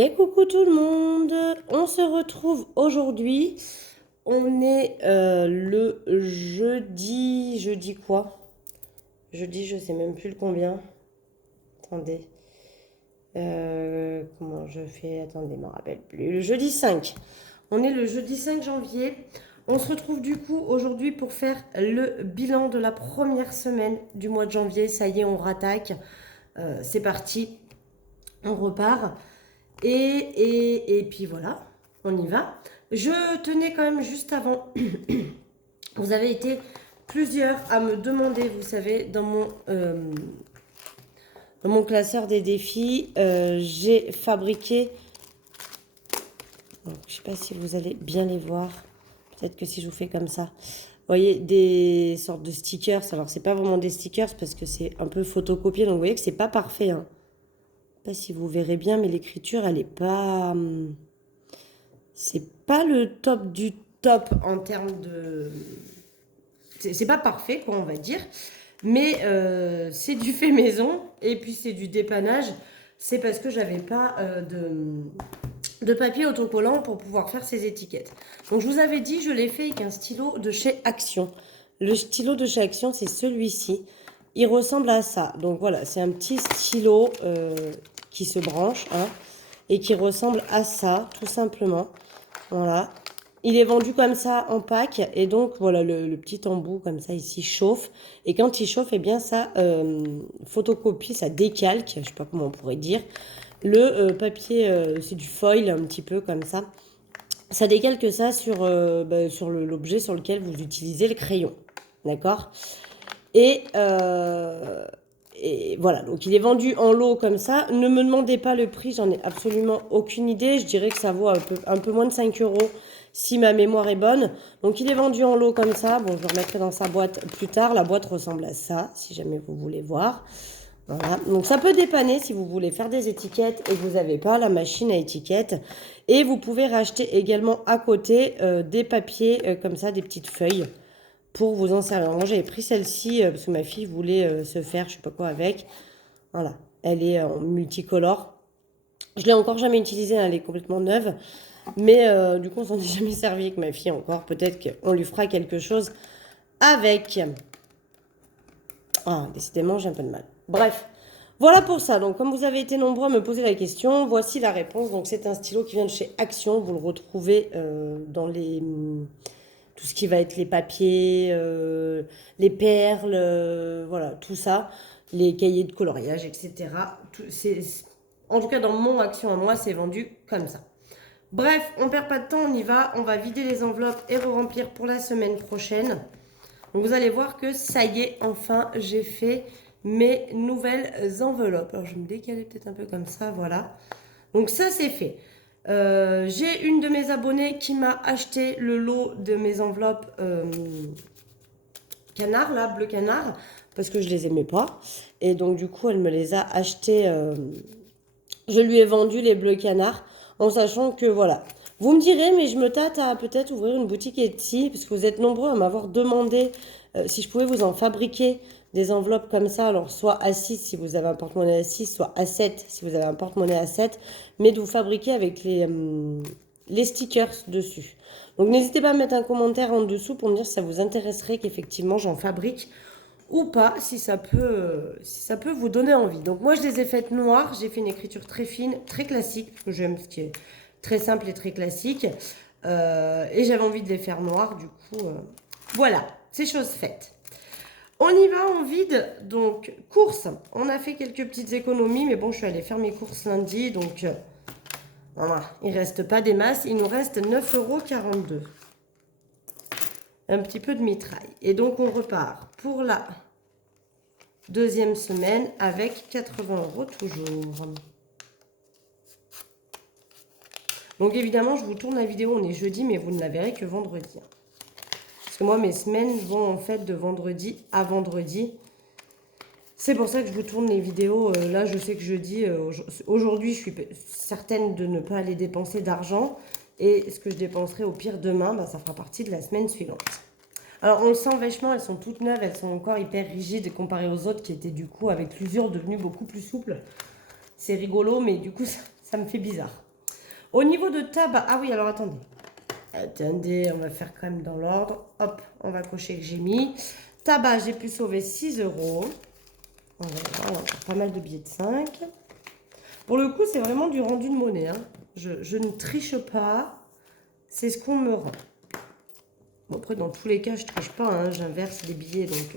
Et coucou tout le monde, on se retrouve aujourd'hui. On est le jeudi quoi? Jeudi, je sais même plus le combien. Attendez. Comment je fais? Attendez, je me rappelle plus. Le jeudi 5. On est le jeudi 5 janvier. On se retrouve du coup aujourd'hui pour faire le bilan de la première semaine du mois de janvier. Ça y est, on rattaque. C'est parti. On repart. Et puis voilà, on y va. Je tenais quand même juste avant, vous avez été plusieurs à me demander, vous savez, dans mon classeur des défis, j'ai fabriqué, donc, je ne sais pas si vous allez bien les voir, peut-être que si je vous fais comme ça, vous voyez des sortes de stickers. Alors c'est pas vraiment des stickers parce que c'est un peu photocopié, donc vous voyez que c'est pas parfait, hein. Je ne sais pas si vous verrez bien, mais l'écriture elle est pas... c'est pas le top du top en termes de... C'est pas parfait, quoi, on va dire. Mais c'est du fait maison. Et puis c'est du dépannage. C'est parce que j'avais pas de papier autocollant pour pouvoir faire ces étiquettes. Donc je vous avais dit, je l'ai fait avec un stylo de chez Action. Le stylo de chez Action, c'est celui-ci. Il ressemble à ça. Donc voilà, c'est un petit stylo qui se branche, hein, et qui ressemble à ça, tout simplement. Voilà. Il est vendu comme ça en pack. Et donc, voilà, le petit embout comme ça ici chauffe. Et quand il chauffe, eh bien, ça photocopie, ça décalque, je sais pas comment on pourrait dire. Le papier, c'est du foil un petit peu comme ça. Ça décalque ça sur, sur l'objet sur lequel vous utilisez le crayon. D'accord? Et, et voilà, donc il est vendu en lot comme ça. Ne me demandez pas le prix, j'en ai absolument aucune idée. Je dirais que ça vaut un peu moins de 5 euros si ma mémoire est bonne. Donc il est vendu en lot comme ça. Bon, je le remettrai dans sa boîte plus tard. La boîte ressemble à ça, si jamais vous voulez voir. Voilà, donc ça peut dépanner si vous voulez faire des étiquettes et que vous n'avez pas la machine à étiquettes. Et vous pouvez racheter également à côté des papiers comme ça, des petites feuilles pour vous en servir. Moi, j'avais pris celle-ci parce que ma fille voulait se faire je sais pas quoi avec. Voilà, elle est en multicolore. Je l'ai encore jamais utilisée, elle est complètement neuve. Mais du coup, on s'en est jamais servi avec ma fille encore. Peut-être qu'on lui fera quelque chose avec. Ah, décidément, j'ai un peu de mal. Bref, voilà pour ça. Donc, comme vous avez été nombreux à me poser la question, voici la réponse. Donc, c'est un stylo qui vient de chez Action. Vous le retrouvez dans les... tout ce qui va être les papiers, les perles, voilà, tout ça, les cahiers de coloriage, etc. En tout cas, dans mon Action à moi, c'est vendu comme ça. Bref, on perd pas de temps, on y va. On va vider les enveloppes et re-remplir pour la semaine prochaine. Donc vous allez voir que ça y est, enfin, j'ai fait mes nouvelles enveloppes. Alors je vais me décaler peut-être un peu comme ça, voilà. Donc ça, c'est fait. J'ai une de mes abonnées qui m'a acheté le lot de mes enveloppes canard, là, bleu canard, parce que je les aimais pas. Et donc du coup, elle me les a achetées. Je lui ai vendu les bleus canards en sachant que voilà. Vous me direz, mais je me tâte à peut-être ouvrir une boutique Etsy, parce que vous êtes nombreux à m'avoir demandé si je pouvais vous en fabriquer des enveloppes comme ça, alors soit A6 si vous avez un porte-monnaie A6, soit A7 si vous avez un porte-monnaie A7, mais de vous fabriquer avec les stickers dessus. Donc n'hésitez pas à mettre un commentaire en dessous pour me dire si ça vous intéresserait qu'effectivement j'en fabrique ou pas, si ça peut vous donner envie. Donc moi je les ai faites noires, j'ai fait une écriture très fine, très classique, parce que j'aime ce qui est très simple et très classique. Et j'avais envie de les faire noires, du coup, voilà, c'est chose faite. On y va, on vide. Donc, courses. On a fait quelques petites économies, mais bon, je suis allée faire mes courses lundi, donc voilà, il ne reste pas des masses. Il nous reste 9,42 €. Un petit peu de mitraille. Et donc, on repart pour la deuxième semaine avec 80 € toujours. Donc évidemment, je vous tourne la vidéo, on est jeudi, mais vous ne la verrez que vendredi. Parce que moi, mes semaines vont en fait de vendredi à vendredi. C'est pour ça que je vous tourne les vidéos. Là, je sais que jeudi, aujourd'hui, je suis certaine de ne pas aller dépenser d'argent. Et ce que je dépenserai au pire demain, bah, ça fera partie de la semaine suivante. Alors, on le sent vachement, elles sont toutes neuves, elles sont encore hyper rigides comparées aux autres qui étaient du coup, avec l'usure, devenues beaucoup plus souples. C'est rigolo, mais du coup, ça me fait bizarre. Au niveau de tabac, ah oui, alors attendez. Attendez, on va faire quand même dans l'ordre. Hop, on va cocher que j'ai mis. Tabac, j'ai pu sauver 6 euros. On va voir, on a encore pas mal de billets de 5. Pour le coup, c'est vraiment du rendu de monnaie. Hein. Je ne triche pas. C'est ce qu'on me rend. Bon, après, dans tous les cas, je ne triche pas. Hein. J'inverse les billets, donc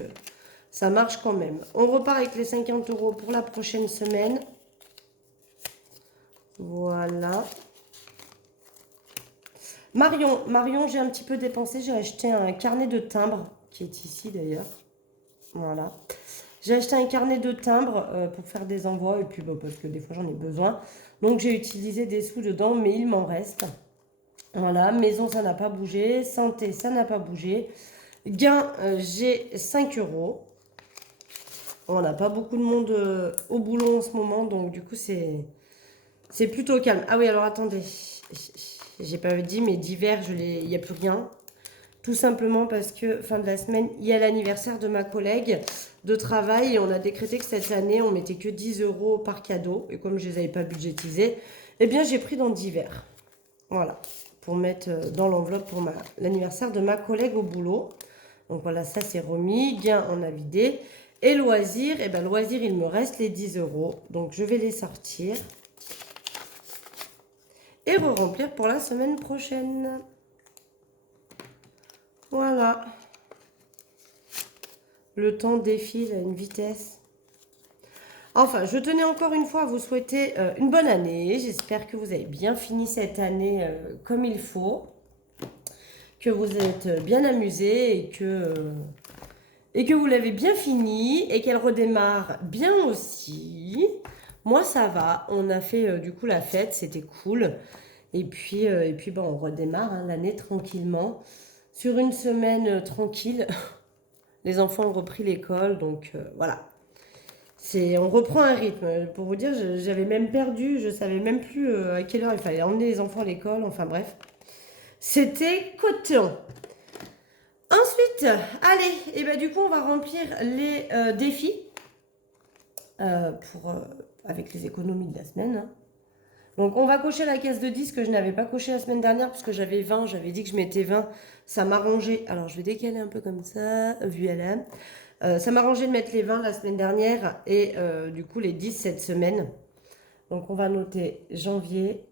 ça marche quand même. On repart avec les 50 euros pour la prochaine semaine. Voilà. Marion, j'ai un petit peu dépensé. J'ai acheté un carnet de timbres, qui est ici d'ailleurs. Voilà. J'ai acheté un carnet de timbres pour faire des envois. Et puis, parce que des fois, j'en ai besoin. Donc, j'ai utilisé des sous dedans, mais il m'en reste. Voilà. Maison, ça n'a pas bougé. Santé, ça n'a pas bougé. Gain, j'ai 5 euros. On n'a pas beaucoup de monde au boulot en ce moment. Donc, du coup, c'est plutôt calme. Ah oui, alors attendez. J'ai pas dit, mais d'hiver, il n'y a plus rien. Tout simplement parce que fin de la semaine, il y a l'anniversaire de ma collègue de travail et on a décrété que cette année, on mettait que 10 euros par cadeau. Et comme je ne les avais pas budgétisés, eh bien, j'ai pris dans divers. Voilà, pour mettre dans l'enveloppe pour l'anniversaire de ma collègue au boulot. Donc voilà, ça c'est remis. Gain, on a vidé. Et loisirs, eh bien, loisirs, il me reste les 10 euros. Donc je vais les sortir et re-remplir pour la semaine prochaine. Voilà. Le temps défile à une vitesse. Enfin, je tenais encore une fois à vous souhaiter une bonne année. J'espère que vous avez bien fini cette année comme il faut. Que vous êtes bien amusés et que vous l'avez bien fini et qu'elle redémarre bien aussi. Moi, ça va. On a fait du coup la fête. C'était cool. Et puis on redémarre hein, l'année tranquillement. Sur une semaine tranquille. Les enfants ont repris l'école, donc voilà. On reprend un rythme. Pour vous dire, j'avais même perdu, je savais même plus à quelle heure il fallait emmener les enfants à l'école. Enfin bref, c'était coton. Ensuite, allez, et ben du coup, on va remplir les défis avec les économies de la semaine. Hein. Donc, on va cocher la caisse de 10 que je n'avais pas coché la semaine dernière parce que j'avais 20. J'avais dit que je mettais 20. Ça m'arrangeait. Alors, je vais décaler un peu comme ça, vu à l'âme. Ça m'arrangeait de mettre les 20 la semaine dernière et du coup les 10 cette semaine. Donc, on va noter janvier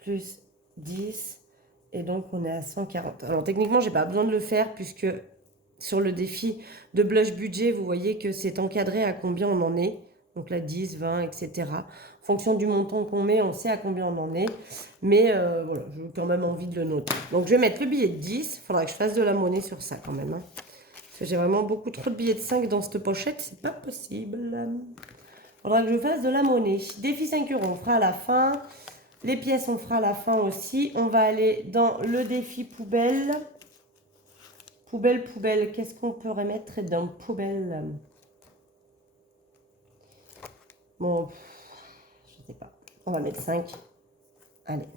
plus 10 et donc on est à 140. Alors, techniquement, j'ai pas besoin de le faire puisque sur le défi de blush budget, vous voyez que c'est encadré à combien on en est. Donc là, 10, 20, etc. En fonction du montant qu'on met, on sait à combien on en est. Mais voilà, j'ai quand même envie de le noter. Donc je vais mettre le billet de 10. Il faudra que je fasse de la monnaie sur ça quand même. Hein. Parce que j'ai vraiment beaucoup trop de billets de 5 dans cette pochette. C'est pas possible. Il faudra que je fasse de la monnaie. Défi 5 euros, on fera à la fin. Les pièces, on fera à la fin aussi. On va aller dans le défi poubelle. Poubelle. Qu'est-ce qu'on peut remettre dans poubelle? Bon, je sais pas. On va mettre 5. Allez.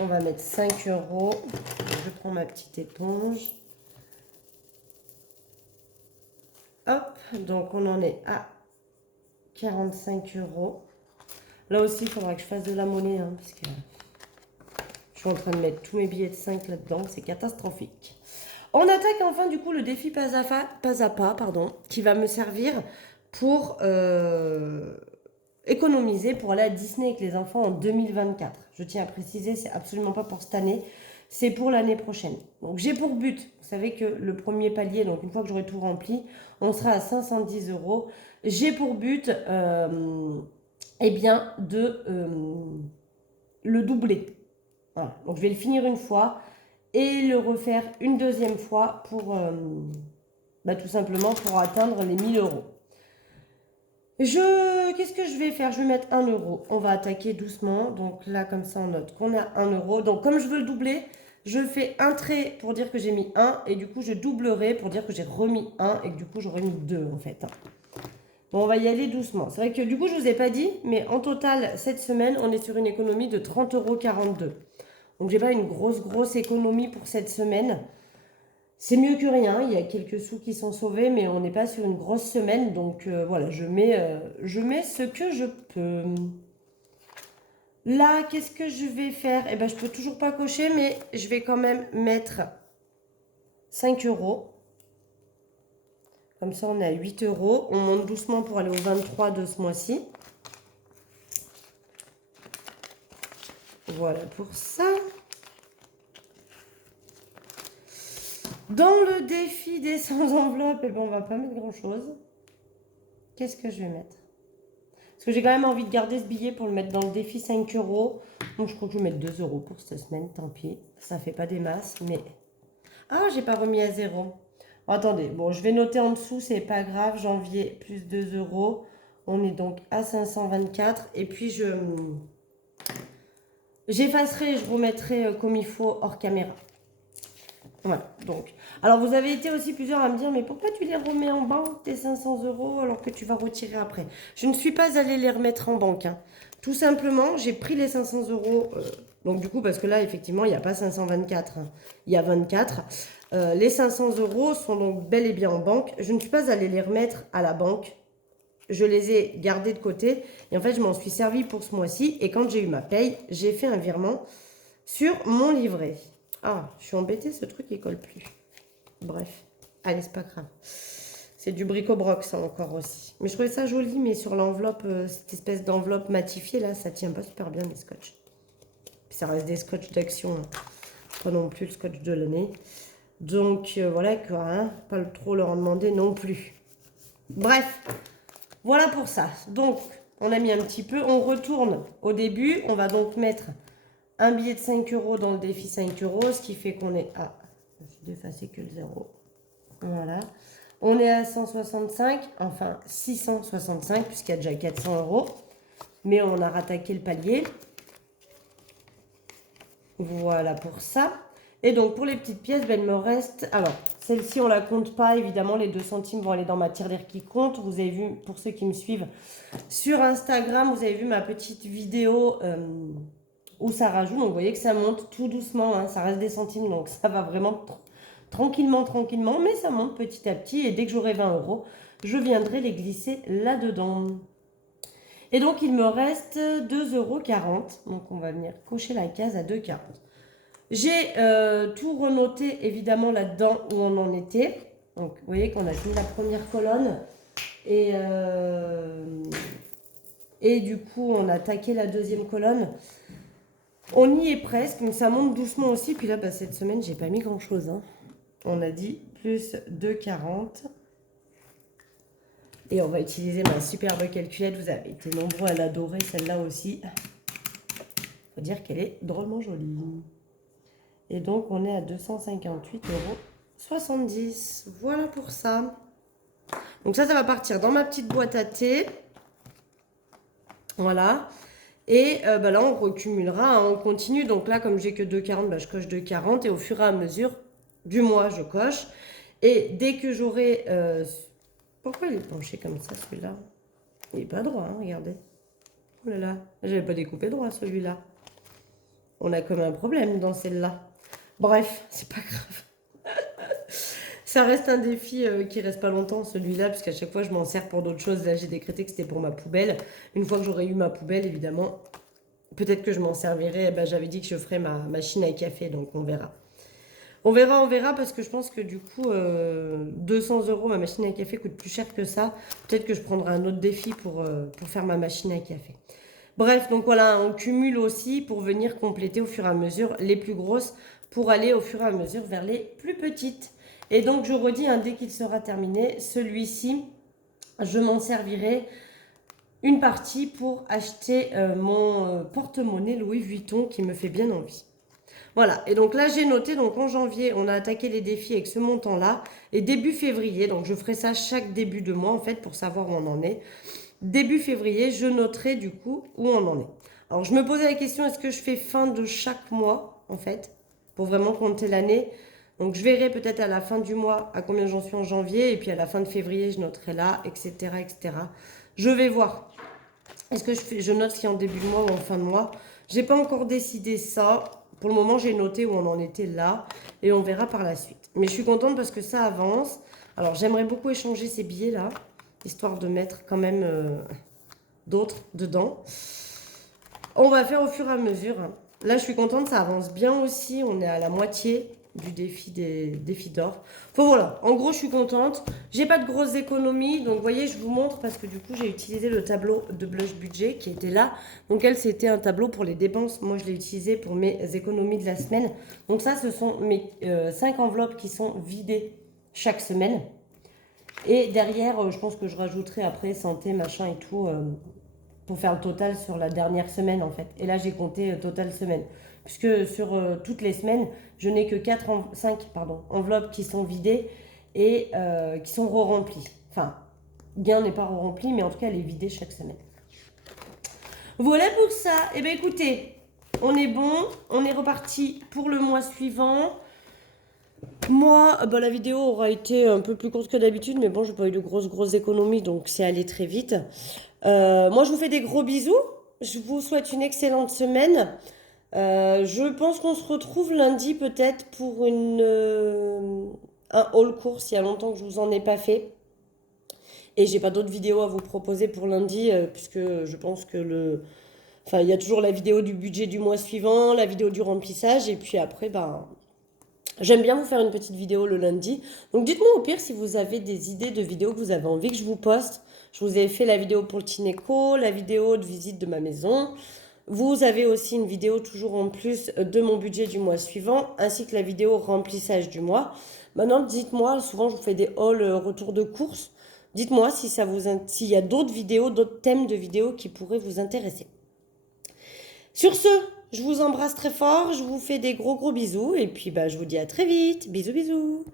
On va mettre 5 euros. Je prends ma petite éponge. Hop. Donc, on en est à 45 euros. Là aussi, il faudra que je fasse de la monnaie. Hein, parce que je suis en train de mettre tous mes billets de 5 là-dedans. C'est catastrophique. On attaque enfin du coup le défi pas à pas, qui va me servir pour économiser pour aller à Disney avec les enfants en 2024. Je tiens à préciser, c'est absolument pas pour cette année, c'est pour l'année prochaine. Donc j'ai pour but, vous savez que le premier palier, donc une fois que j'aurai tout rempli, on sera à 510 euros. J'ai pour but, eh bien, de le doubler. Voilà. Donc je vais le finir une fois et le refaire une deuxième fois pour tout simplement pour atteindre les 1000 euros. Qu'est-ce que je vais faire? Je vais mettre 1 euro. On va attaquer doucement. Donc là, comme ça, on note qu'on a 1 euro. Donc comme je veux le doubler, je fais un trait pour dire que j'ai mis 1 et du coup, je doublerai pour dire que j'ai remis 1 et que du coup, j'aurais mis 2 en fait. Bon, on va y aller doucement. C'est vrai que du coup, je ne vous ai pas dit, mais en total, cette semaine, on est sur une économie de 30,42 €. Donc, j'ai pas une grosse économie pour cette semaine. C'est mieux que rien. Il y a quelques sous qui sont sauvés, mais on n'est pas sur une grosse semaine. Donc, voilà, je mets ce que je peux. Là, qu'est-ce que je vais faire? Eh ben, je peux toujours pas cocher, mais je vais quand même mettre 5 euros. Comme ça, on est à 8 euros. On monte doucement pour aller au 23 de ce mois-ci. Voilà pour ça. Dans le défi des 100 enveloppes, eh ben, on va pas mettre grand-chose. Qu'est-ce que je vais mettre? Parce que j'ai quand même envie de garder ce billet pour le mettre dans le défi 5 euros. Donc je crois que je vais mettre 2 euros pour cette semaine, tant pis. Ça fait pas des masses, mais... Ah, j'ai pas remis à zéro. Oh, attendez, bon, je vais noter en dessous, c'est pas grave. Janvier, plus 2 euros. On est donc à 524. Et puis j'effacerai, je remettrai comme il faut hors caméra. Voilà, donc. Alors, vous avez été aussi plusieurs à me dire, mais pourquoi tu les remets en banque, tes 500 euros, alors que tu vas retirer après? Je ne suis pas allée les remettre en banque. Hein. Tout simplement, j'ai pris les 500 euros. Donc, du coup, parce que là, effectivement, il n'y a pas 524. Hein, il y a 24. Les 500 euros sont donc bel et bien en banque. Je ne suis pas allée les remettre à la banque. Je les ai gardés de côté. Et en fait, je m'en suis servi pour ce mois-ci. Et quand j'ai eu ma paye, j'ai fait un virement sur mon livret. Ah, je suis embêtée, ce truc, il colle plus. Bref, allez, c'est pas grave. C'est du brico-broc, ça, encore aussi. Mais je trouvais ça joli, mais sur l'enveloppe, cette espèce d'enveloppe matifiée, là, ça tient pas super bien, les scotch. Puis ça reste des scotch d'action, hein. Pas non plus le scotch de l'année. Donc, voilà, quoi, hein, pas trop leur en demander non plus. Bref, voilà pour ça. Donc, on a mis un petit peu. On retourne au début. On va donc mettre un billet de 5 euros dans le défi 5 euros, ce qui fait qu'on est à... Je suis d'effacer que le 0. Voilà. On est à 165, enfin 665, puisqu'il y a déjà 400 euros. Mais on a rattaqué le palier. Voilà pour ça. Et donc, pour les petites pièces, ben, il me reste... Alors, celle-ci, on ne la compte pas. Évidemment, les 2 centimes vont aller dans ma tirelire qui compte. Vous avez vu, pour ceux qui me suivent sur Instagram, vous avez vu ma petite vidéo où ça rajoute. Donc, vous voyez que ça monte tout doucement. Hein, ça reste des centimes, donc ça va vraiment tranquillement, tranquillement. Mais ça monte petit à petit. Et dès que j'aurai 20 euros, je viendrai les glisser là-dedans. Et donc, il me reste 2,40 euros. Donc, on va venir cocher la case à 2,40 €. J'ai tout renoté évidemment là-dedans où on en était. Donc vous voyez qu'on a fini la première colonne et du coup on a attaqué la deuxième colonne. On y est presque, mais ça monte doucement aussi. Puis là, bah, cette semaine, j'ai pas mis grand-chose. Hein. On a dit plus 2,40. Et on va utiliser ma superbe calculette. Vous avez été nombreux à l'adorer, celle-là aussi. Faut dire qu'elle est drôlement jolie. Et donc, on est à 258,70 €. Voilà pour ça. Donc ça va partir dans ma petite boîte à thé. Voilà. Et bah là, on recumulera, hein, on continue. Donc là, comme j'ai que 2,40, bah, je coche 2,40. Et au fur et à mesure du mois, je coche. Et dès que j'aurai... Pourquoi il est penché comme ça, celui-là? Il n'est pas droit, hein, regardez. Oh là là, j'avais pas découpé droit, celui-là. On a comme un problème dans celle-là. Bref, c'est pas grave. Ça reste un défi qui reste pas longtemps, celui-là, parce qu'à chaque fois, je m'en sers pour d'autres choses. Là, j'ai décrété que c'était pour ma poubelle. Une fois que j'aurai eu ma poubelle, évidemment, peut-être que je m'en servirai. Eh ben, j'avais dit que je ferais ma machine à café, donc on verra. On verra, parce que je pense que du coup, 200 €, ma machine à café coûte plus cher que ça. Peut-être que je prendrai un autre défi pour faire ma machine à café. Bref, donc voilà, on cumule aussi pour venir compléter au fur et à mesure les plus grosses pour aller au fur et à mesure vers les plus petites. Et donc, je redis, hein, dès qu'il sera terminé, celui-ci, je m'en servirai une partie pour acheter mon porte-monnaie Louis Vuitton qui me fait bien envie. Voilà, et donc là j'ai noté, donc en janvier on a attaqué les défis avec ce montant là, et début février, donc je ferai ça chaque début de mois en fait pour savoir où on en est. Début février, je noterai du coup où on en est. Alors je me posais la question, est-ce que je fais fin de chaque mois en fait, pour vraiment compter l'année? Donc je verrai peut-être à la fin du mois à combien j'en suis en janvier, et puis à la fin de février je noterai là, etc. etc. Je vais voir. Est-ce que je note si en début de mois ou en fin de mois? J'ai pas encore décidé ça. Pour le moment, j'ai noté où on en était là et on verra par la suite. Mais je suis contente parce que ça avance. Alors, j'aimerais beaucoup échanger ces billets-là, histoire de mettre quand même d'autres dedans. On va faire au fur et à mesure. Là, je suis contente, ça avance bien aussi. On est à la moitié du défi des défis d'or. Enfin voilà, en gros, je suis contente. J'ai pas de grosses économies. Donc, vous voyez, je vous montre parce que du coup, j'ai utilisé le tableau de Blush Budget qui était là. Donc, elle, c'était un tableau pour les dépenses. Moi, je l'ai utilisé pour mes économies de la semaine. Donc, ça, ce sont mes 5 enveloppes qui sont vidées chaque semaine. Et derrière, je pense que je rajouterai après santé, machin et tout, pour faire le total sur la dernière semaine en fait. Et là, j'ai compté total semaine. Puisque sur toutes les semaines, je n'ai que 5 enveloppes qui sont vidées et qui sont re-remplies. Enfin, bien n'est pas re-rempli, mais en tout cas, elle est vidée chaque semaine. Voilà pour ça. Eh bien, écoutez, on est bon. On est reparti pour le mois suivant. Moi, la vidéo aura été un peu plus courte que d'habitude, mais bon, j'ai pas eu de grosses économies, donc c'est allé très vite. Moi, je vous fais des gros bisous. Je vous souhaite une excellente semaine. Je pense qu'on se retrouve lundi peut-être pour un haul course. Il y a longtemps que je vous en ai pas fait. Et j'ai pas d'autres vidéos à vous proposer pour lundi, puisque je pense que Enfin, il y a toujours la vidéo du budget du mois suivant, la vidéo du remplissage, et puis après, j'aime bien vous faire une petite vidéo le lundi. Donc dites-moi au pire si vous avez des idées de vidéos que vous avez envie que je vous poste. Je vous ai fait la vidéo pour le Tineco, la vidéo de visite de ma maison. Vous avez aussi une vidéo toujours en plus de mon budget du mois suivant, ainsi que la vidéo remplissage du mois. Maintenant, dites-moi, souvent je vous fais des hauls retour de course. Dites-moi si s'il y a d'autres vidéos, d'autres thèmes de vidéos qui pourraient vous intéresser. Sur ce, je vous embrasse très fort, je vous fais des gros bisous et puis je vous dis à très vite. Bisous bisous.